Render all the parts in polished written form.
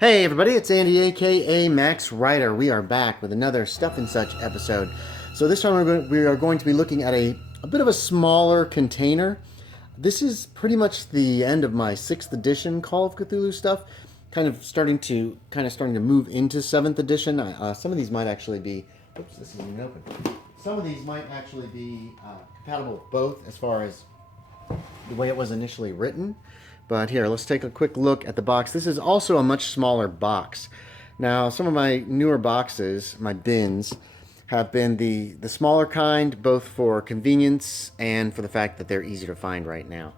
Hey everybody, it's Andy aka Max Writer. We are back with another Stuff and Such episode. So this time we are going to be looking at a bit of a smaller container. This is pretty much the end of my 6th edition Call of Cthulhu stuff. Starting to move into 7th edition. Some of these might actually be, oops, this isn't even open. Some of these might actually be compatible with both as far as the way it was initially written. But here, let's take a quick look at the box. This is also a much smaller box. Now, some of my newer boxes, my bins, have been the smaller kind, both for convenience and for the fact that they're easier to find right now.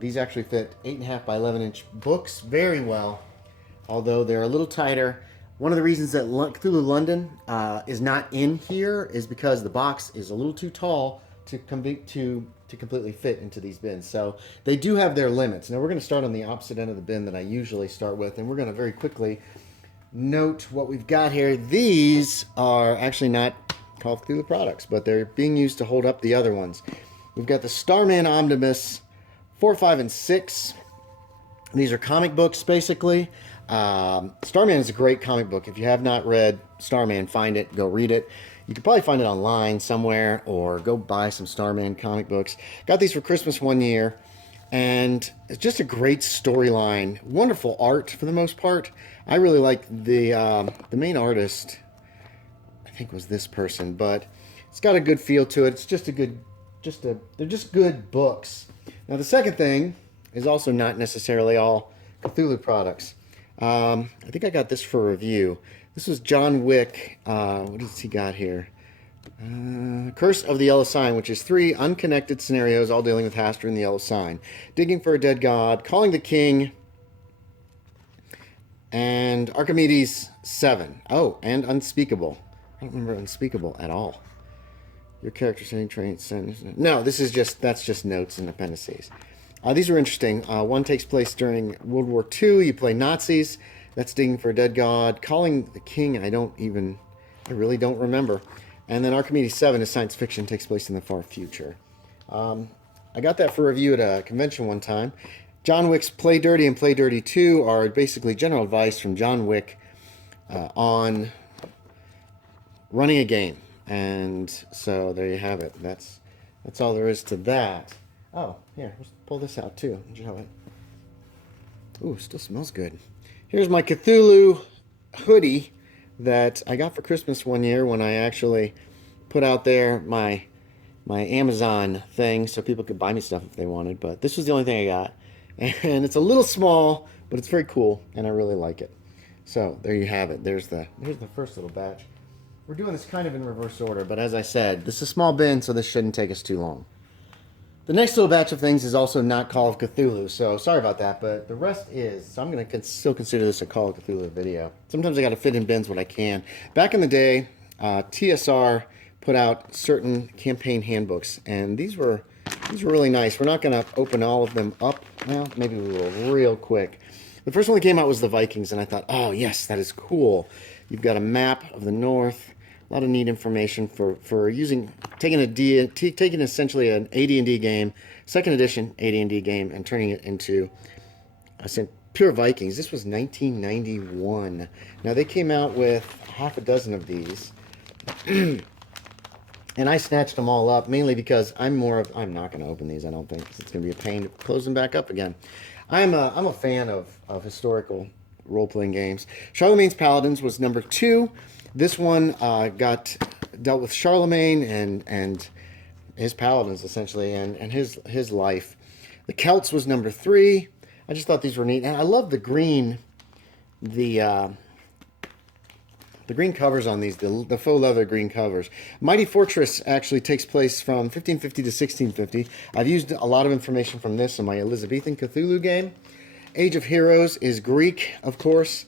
These actually fit 8.5 by 11 inch books very well, although they're a little tighter. One of the reasons that Cthulhu London is not in here is because the box is a little too tall to completely fit into these bins. So they do have their limits. Now we're going to start on the opposite end of the bin that I usually start with, and we're going to very quickly note what we've got here. These are actually not Call of Cthulhu products, but they're being used to hold up the other ones. We've got the Starman Omnibus 4, 5, and 6. These are comic books, basically. Starman is a great comic book. If you have not read Starman, find it, go read it. You can probably find it online somewhere or go buy some Starman comic books. Got these for Christmas one year, and it's just a great storyline. Wonderful art for the most part. I really like the main artist, I think was this person, but it's got a good feel to it. It's just they're just good books. Now the second thing is also not necessarily all Cthulhu products. I think I got this for review. This was John Wick. What does he got here? Curse of the Yellow Sign, which is 3 unconnected scenarios all dealing with Hastur and the Yellow Sign. Digging for a Dead God, Calling the King, and Archimedes 7. Oh, and Unspeakable. I don't remember Unspeakable at all. Your character saying train. No, that's just notes and appendices. These are interesting. One takes place during World War II. You play Nazis. That's Digging for a Dead God. Calling the King, I really don't remember. And then Archimedes 7 is science fiction, takes place in the far future. I got that for review at a convention one time. John Wick's Play Dirty and Play Dirty 2 are basically general advice from John Wick on running a game. And so there you have it. That's all there is to that. Oh, here, let's pull this out too. Enjoy it. Ooh, still smells good. Here's my Cthulhu hoodie that I got for Christmas one year when I actually put out there my Amazon thing so people could buy me stuff if they wanted. But this was the only thing I got. And it's a little small, but it's very cool, and I really like it. So there you have it. Here's the first little batch. We're doing this kind of in reverse order, but as I said, this is a small bin, so this shouldn't take us too long. The next little batch of things is also not Call of Cthulhu, so sorry about that, but the rest is. So I'm going to still consider this a Call of Cthulhu video. Sometimes I got to fit in bins what I can. Back in the day, TSR put out certain campaign handbooks, and these were really nice. We're not going to open all of them up. Well, maybe we will real quick. The first one that came out was the Vikings, and I thought, oh yes, that is cool. You've got a map of the North. A lot of neat information for taking essentially an AD&D game, 2nd edition AD&D game, and turning it into pure Vikings. This was 1991. Now they came out with half a dozen of these, and I snatched them all up mainly because I'm not going to open these. I don't think it's going to be a pain to close them back up again. I'm a fan of historical role-playing games. Charlemagne's Paladins was number 2. This one dealt with Charlemagne and his paladins essentially, and his life. The Celts was number 3. I just thought these were neat, and I love the green, the green covers on these, the faux leather green covers. Mighty Fortress actually takes place from 1550 to 1650. I've used a lot of information from this in my Elizabethan Cthulhu game. Age of Heroes is Greek, of course.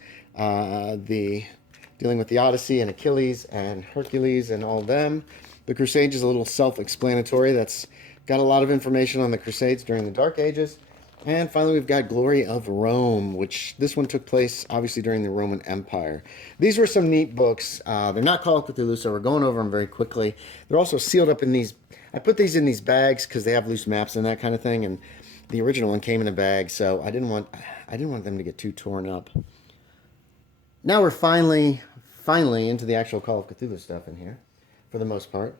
Dealing with the Odyssey and Achilles and Hercules and all them. The Crusades is a little self-explanatory. That's got a lot of information on the Crusades during the Dark Ages. And finally, we've got Glory of Rome, which this one took place, obviously, during the Roman Empire. These were some neat books. They're not Call of Cthulhu, so we're going over them very quickly. They're also sealed up in these. I put these in these bags because they have loose maps and that kind of thing, and the original one came in a bag, so I didn't want them to get too torn up. now we're finally into the actual Call of Cthulhu stuff in here, for the most part.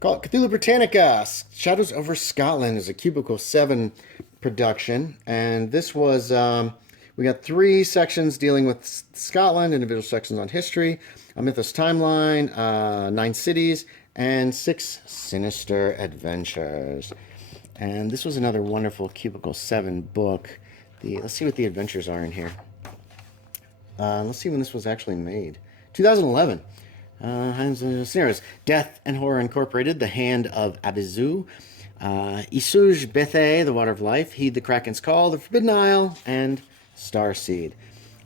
Call it Cthulhu Britannica, Shadows over Scotland is a Cubicle 7 production. And this was, we got 3 sections dealing with Scotland, individual sections on history, a Mythos timeline, 9 cities, and 6 sinister adventures. And this was another wonderful Cubicle 7 book. Let's see what the adventures are in here. Let's see when this was actually made. 2011. Scenarios. Death and Horror Incorporated, The Hand of Abizu, Isuj Bethe, The Water of Life, Heed the Kraken's Call, The Forbidden Isle, and Starseed.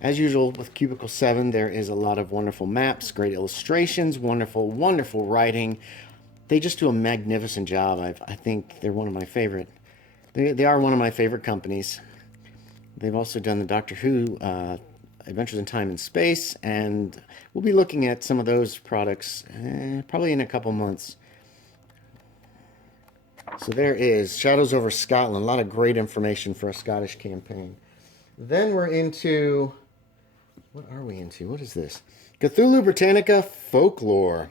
As usual with Cubicle 7, there is a lot of wonderful maps, great illustrations, wonderful, wonderful writing. They just do a magnificent job. I think they're one of my favorite. They are one of my favorite companies. They've also done the Doctor Who Adventures in Time and Space, and we'll be looking at some of those products probably in a couple months. So there is Shadows over Scotland. A lot of great information for a Scottish campaign. Then we're into... What are we into? What is this? Cthulhu Britannica Folklore.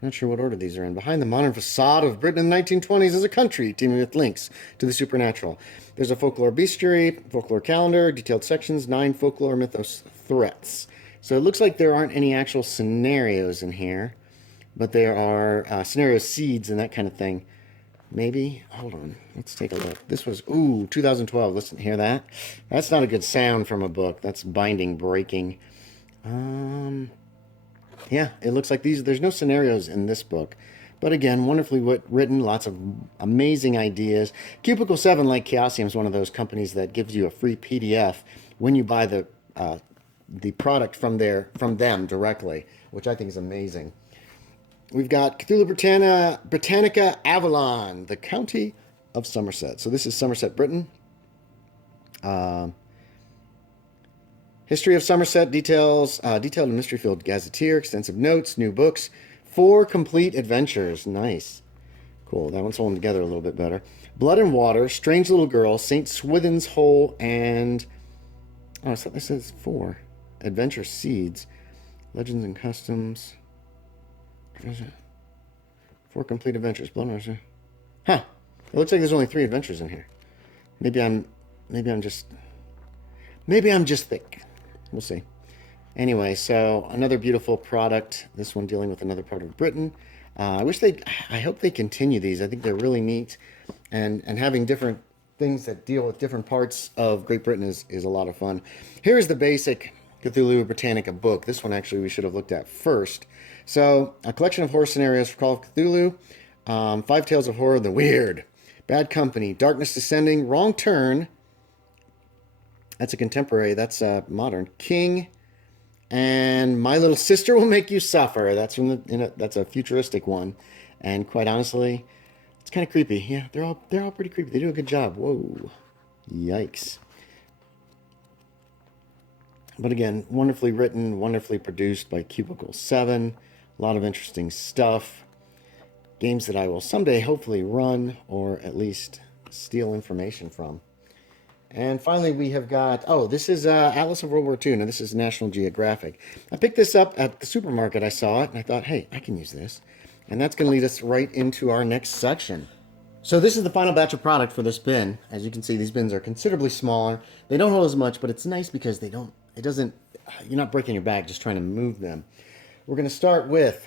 Not sure what order these are in. Behind the modern facade of Britain in the 1920s is a country teeming with links to the supernatural. There's a folklore bestiary, folklore calendar, detailed sections, 9 folklore mythos threats. So it looks like there aren't any actual scenarios in here, but there are scenario seeds and that kind of thing. Maybe? Hold on. Let's take a look. This was, 2012. Listen, hear that? That's not a good sound from a book. That's binding breaking. Yeah, it looks like there's no scenarios in this book. But again, wonderfully written, lots of amazing ideas. Cubicle 7, like Chaosium, is one of those companies that gives you a free PDF when you buy the product from them directly, which I think is amazing. We've got Cthulhu Britannica Avalon, the County of Somerset. So this is Somerset, Britain. History of Somerset, detailed and mystery-filled gazetteer, extensive notes, new books, 4 complete adventures. Nice. Cool. That one's holding together a little bit better. Blood and Water, Strange Little Girl, St. Swithin's Hole, and... Oh, so this says 4. Adventure Seeds, Legends and Customs. 4 complete adventures. Blood and Water. Huh. It looks like there's only 3 adventures in here. Maybe I'm just thick. We'll see. Anyway, so another beautiful product. This one dealing with another part of Britain. I hope they continue these. I think they're really neat. And having different things that deal with different parts of Great Britain is a lot of fun. Here's the basic Cthulhu Britannica book. This one actually we should have looked at first. So, a collection of horror scenarios for Call of Cthulhu. 5 Tales of Horror, The Weird, Bad Company, Darkness Descending, Wrong Turn. That's a contemporary. That's modern. King, and My Little Sister Will Make You Suffer. That's that's a futuristic one, and quite honestly, it's kind of creepy. Yeah, they're all pretty creepy. They do a good job. Whoa, yikes! But again, wonderfully written, wonderfully produced by Cubicle 7. A lot of interesting stuff. Games that I will someday hopefully run or at least steal information from. And finally, we have got, this is Atlas of World War II. Now, this is National Geographic. I picked this up at the supermarket. I saw it, and I thought, hey, I can use this. And that's going to lead us right into our next section. So this is the final batch of product for this bin. As you can see, these bins are considerably smaller. They don't hold as much, but it's nice because you're not breaking your back just trying to move them. We're going to start with,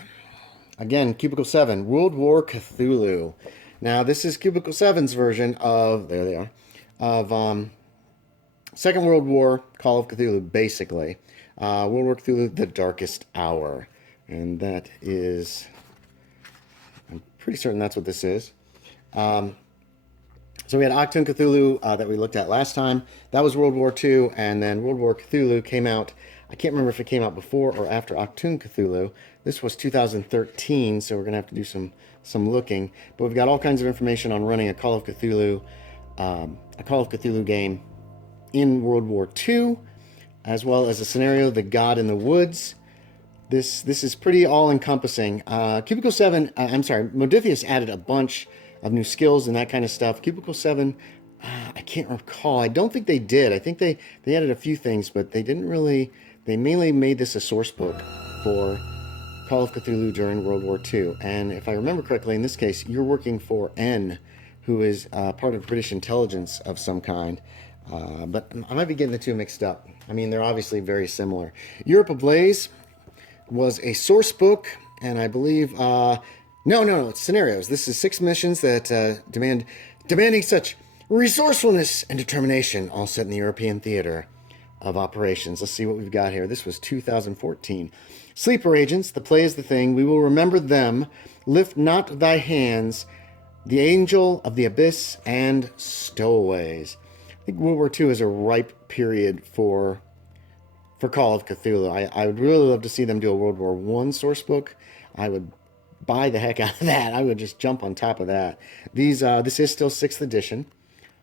again, Cubicle 7, World War Cthulhu. Now, this is Cubicle 7's version of, there they are, of Second World War, Call of Cthulhu, basically. World War Cthulhu, The Darkest Hour. And that is, I'm pretty certain that's what this is. So we had Achtung Cthulhu that we looked at last time. That was World War II, and then World War Cthulhu came out, I can't remember if it came out before or after Achtung Cthulhu. This was 2013, so we're going to have to do some looking. But we've got all kinds of information on running a Call of Cthulhu game in World War II, as well as a scenario, The God in the Woods. This is pretty all-encompassing. Cubicle 7, Modiphius added a bunch of new skills and that kind of stuff. Cubicle 7 I can't recall. I don't think they did. I think they added a few things, but they didn't really. They mainly made this a source book for Call of Cthulhu during World War II. And if I remember correctly, in this case, you're working for N, who is part of British intelligence of some kind. But I might be getting the two mixed up. I mean, they're obviously very similar. Europe Ablaze was a source book, and I believe no, it's scenarios. This is 6 missions that demanding such resourcefulness and determination, all set in the European theater of operations. Let's see what we've got here. This was 2014. Sleeper agents, the play is the thing. We will remember them. Lift not thy hands. The angel of the abyss and stowaways. I think World War II is a ripe period for Call of Cthulhu. I would really love to see them do a World War I source book. I would buy the heck out of that. I would just jump on top of that. This is still 6th edition,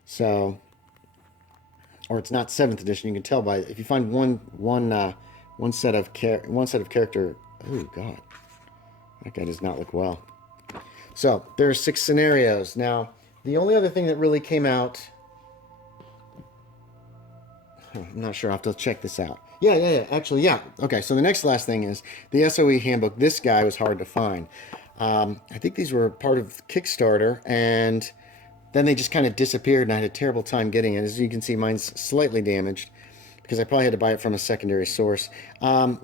so, or it's not 7th edition. You can tell by if you find one set of character. Oh God, that guy does not look well. So there are 6 scenarios. Now, the only other thing that really came out, I'm not sure. I'll have to check this out. Yeah. Actually, yeah. Okay, so the next last thing is the SOE handbook. This guy was hard to find. I think these were part of Kickstarter, and then they just kind of disappeared, and I had a terrible time getting it. As you can see, mine's slightly damaged because I probably had to buy it from a secondary source.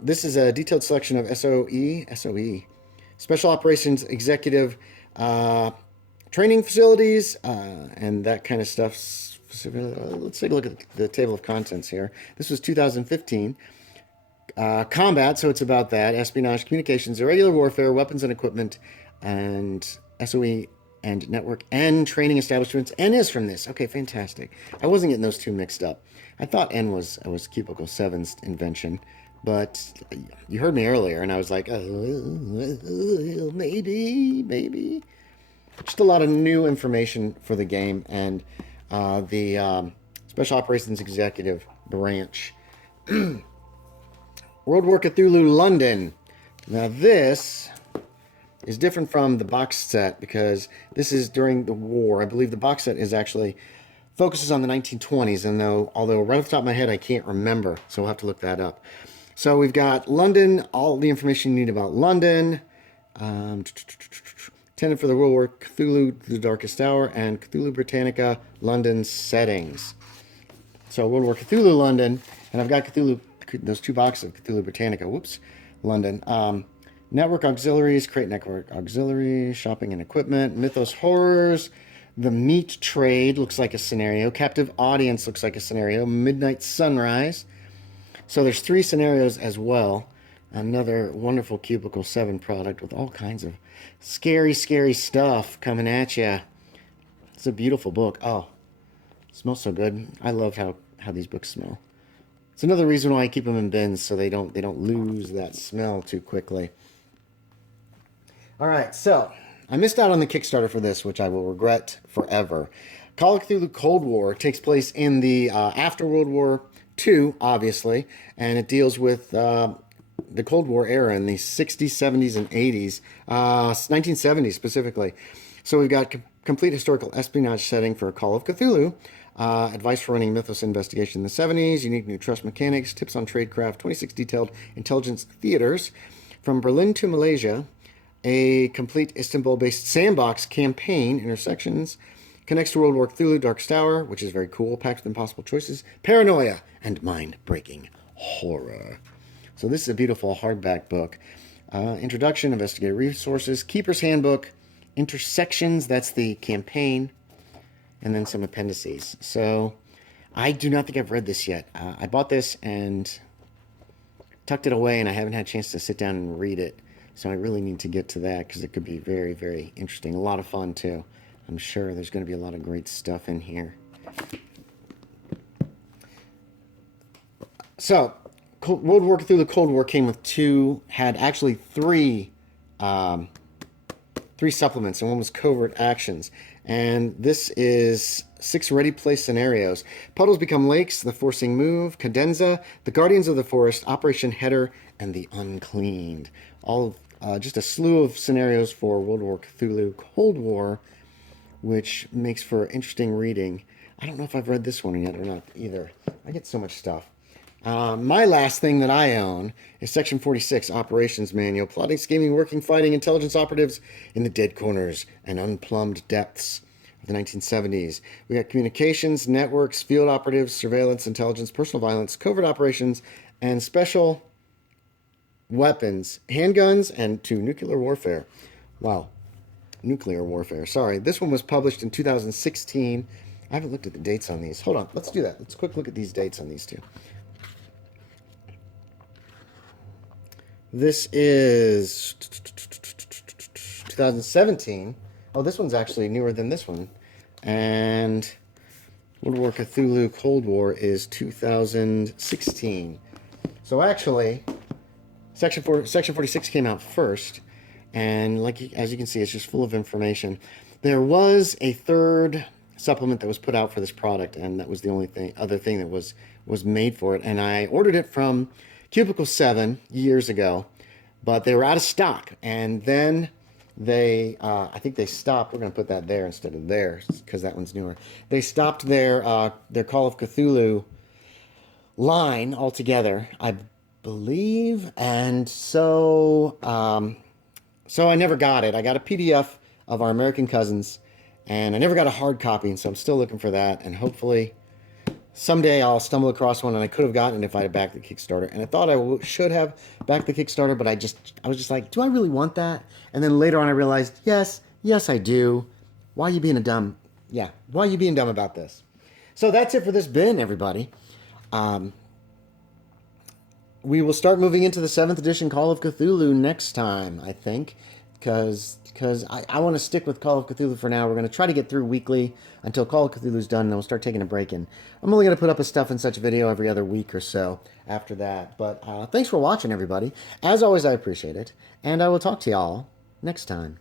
This is a detailed selection of SOE, Special Operations Executive training facilities, and that kind of stuff. Let's take a look at the table of contents here. This was 2015. Combat, so it's about that. Espionage, communications, irregular warfare, weapons and equipment, and SOE and network and training establishments. N is from this. Okay, fantastic. I wasn't getting those two mixed up. I thought N was Cubicle 7's invention, but you heard me earlier, and I was like, maybe. Just a lot of new information for the game, and the Special Operations Executive branch. World War Cthulhu London. Now this is different from the box set because this is during the war. I believe the box set is actually focuses on the 1920s, and although right off the top of my head I can't remember, so we'll have to look that up. So we've got London, all the information you need about London. Intended for the World War Cthulhu, The Darkest Hour, and Cthulhu Britannica London settings. So World War Cthulhu London, and I've got those 2 boxes of Cthulhu Britannica. London. Network auxiliaries, create network auxiliaries, shopping and equipment, mythos horrors, the meat trade looks like a scenario, captive audience looks like a scenario, midnight sunrise. So there's 3 scenarios as well. Another wonderful Cubicle 7 product with all kinds of scary stuff coming at you. It's a beautiful book. Oh, it smells so good. I love how these books smell. It's another reason why I keep them in bins, so they don't lose that smell too quickly. All right, so I missed out on the Kickstarter for this, which I will regret forever. Call of Cthulhu Cold War takes place in the after World War II, obviously, and it deals with the Cold War era in the 60s, 70s, and 80s, 1970s specifically. So we've got complete historical espionage setting for Call of Cthulhu, advice for running mythos investigation in the 70s, unique new trust mechanics, tips on tradecraft, 26 detailed intelligence theaters. From Berlin to Malaysia, a complete Istanbul-based sandbox campaign, intersections, connects to World War Cthulhu, Darkest Hour, which is very cool, packed with impossible choices, paranoia, and mind-breaking horror. So this is a beautiful hardback book. Introduction, investigative resources, Keeper's Handbook, intersections, that's the campaign, and then some appendices. So I do not think I've read this yet. I bought this and tucked it away, and I haven't had a chance to sit down and read it. So I really need to get to that because it could be very, very interesting. A lot of fun, too. I'm sure there's going to be a lot of great stuff in here. So, World War Cthulhu Cold War came with had actually three supplements, and one was Covert Actions. And this is 6 ready play scenarios. Puddles Become Lakes, The Forcing Move, Cadenza, The Guardians of the Forest, Operation Header, and The Uncleaned. All just a slew of scenarios for World War Cthulhu Cold War, which makes for interesting reading. I don't know if I've read this one yet or not either. I get so much stuff. My last thing that I own is Section 46 Operations Manual. Plotting, scheming, working, fighting intelligence operatives in the dead corners and unplumbed depths of the 1970s. We got communications, networks, field operatives, surveillance, intelligence, personal violence, covert operations, and special weapons, handguns, and to nuclear warfare. Wow. Nuclear warfare. Sorry. This one was published in 2016. I haven't looked at the dates on these. Hold on. Let's do that. Let's quick look at these dates on these two. This is 2017. Oh, this one's actually newer than this one. And World War Cthulhu Cold War is 2016. So actually, Section 46 came out first. And as you can see, it's just full of information. There was a third supplement that was put out for this product, and that was the only other thing that was made for it. And I ordered it from Cubicle 7 years ago, but they were out of stock. And then they, I think they stopped. We're going to put that there instead of there because that one's newer. They stopped their Call of Cthulhu line altogether, I believe. And so I never got it. I got a PDF of Our American Cousins, and I never got a hard copy, and so I'm still looking for that. And hopefully someday I'll stumble across one, and I could have gotten it if I had backed the Kickstarter. And I thought I should have backed the Kickstarter, but I was just like, do I really want that? And then later on I realized, yes, I do. Why are you being why are you being dumb about this? So that's it for this bin, everybody. We will start moving into the 7th edition Call of Cthulhu next time, I think, because I want to stick with Call of Cthulhu for now. We're going to try to get through weekly until Call of Cthulhu's done, and then we'll start taking a break. And I'm only going to put up a Stuff and Such video every other week or so after that. But thanks for watching, everybody. As always, I appreciate it, and I will talk to y'all next time.